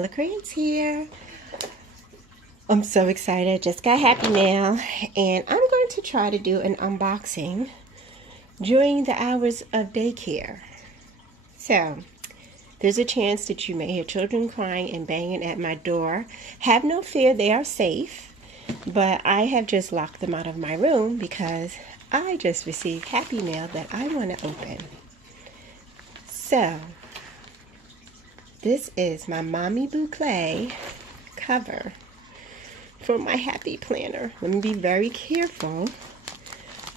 MamaBoclay's here. I'm so excited. Just got Happy Mail, and I'm going to try to do an unboxing during the hours of daycare. So, there's a chance that you may hear children crying and banging at my door. Have no fear, they are safe, but I have just locked them out of my room because I just received Happy Mail that I want to open. So, this is my MamaBoclay cover for my Happy Planner. Let me be very careful.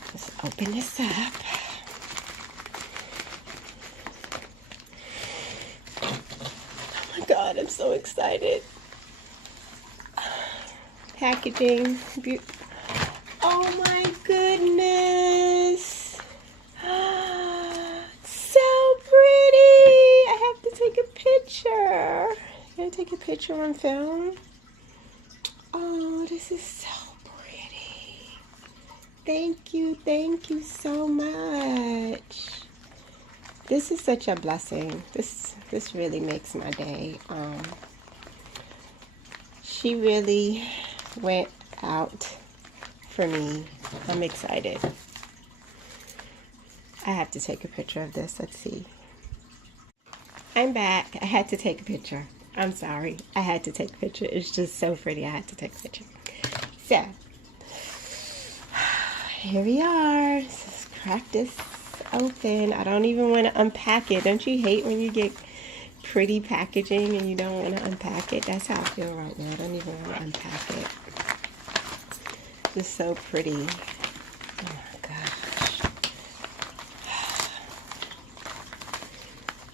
Let's open this up. Oh my God, I'm so excited. Packaging. Oh my goodness. So pretty. I have to take a picture. Can I take a picture on film? Oh, this is so pretty. Thank you so much. This is such a blessing. This really makes my day. She really went out for me. I'm excited. I have to take a picture of this. Let's see. I'm back. I had to take a picture. I'm sorry. I had to take a picture. It's just so pretty. I had to take a picture. So, here we are. Let's crack this open. I don't even want to unpack it. Don't you hate when you get pretty packaging and you don't want to unpack it? That's how I feel right now. I don't even want to unpack it. Just so pretty. Oh my gosh.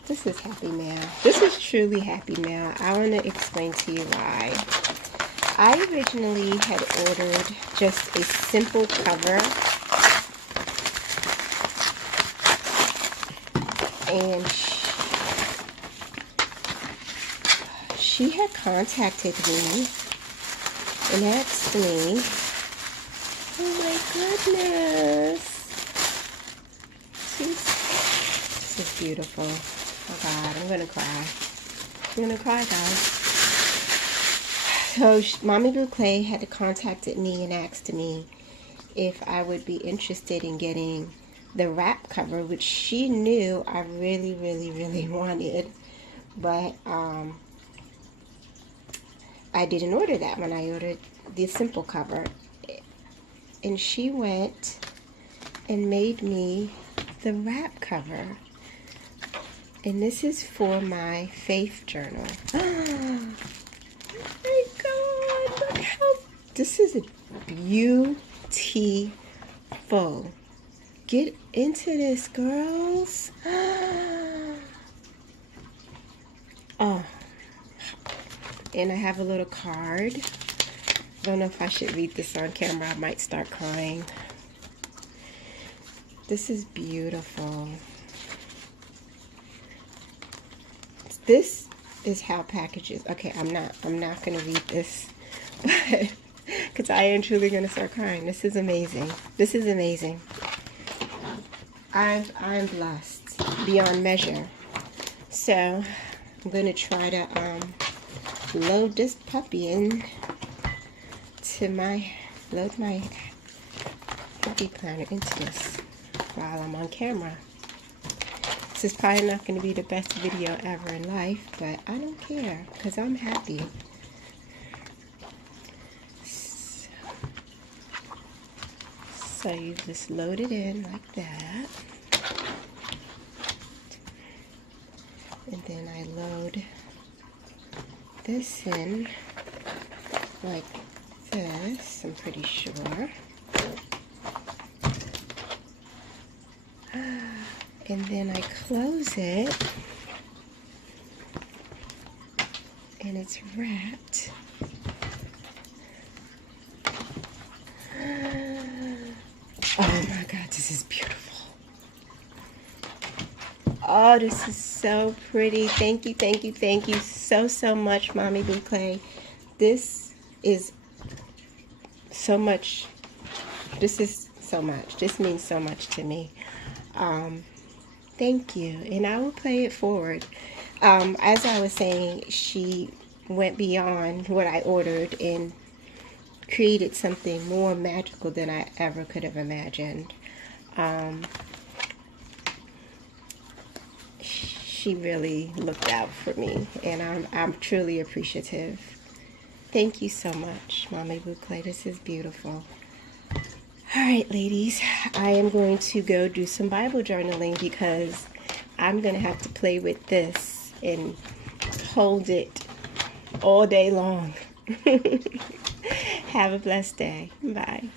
This is Happy Mail. This is truly Happy Mail. I want to explain to you why. I originally had ordered just a simple cover, and she had contacted me and asked me, oh my goodness, this is beautiful. Oh God, I'm gonna cry. I'm gonna cry, guys. So MamaBoclay had contacted me and asked me if I would be interested in getting the wrap cover, which she knew I really wanted, but I didn't order that one. I ordered the simple cover, and she went and made me the wrap cover. And this is for my faith journal. Oh my God, look how, this is beautiful. Get into this, girls. Oh, and I have a little card. I don't know if I should read this on camera. I might start crying. This is beautiful. This is how packages. Okay, I'm not gonna read this, but because I am truly gonna start crying. This is amazing. This is amazing. I'm blessed beyond measure. So I'm gonna try to load this puppy in to load my Happy Planner into this while I'm on camera. This is probably not going to be the best video ever in life, but I don't care because I'm happy. So you just load it in like that. And then I load this in like this, I'm pretty sure. And then I close it, and it's wrapped. Oh my God, this is beautiful. Oh, this is so pretty. Thank you so much, MamaBoclay. This is so much. This is so much. This means so much to me. Thank you, and I will play it forward. As I was saying, she went beyond what I ordered and created something more magical than I ever could have imagined. She really looked out for me, and I'm truly appreciative. Thank you so much, MamaBoclay. This is beautiful. All right, ladies, I am going to go do some Bible journaling because I'm going to have to play with this and hold it all day long. Have a blessed day. Bye.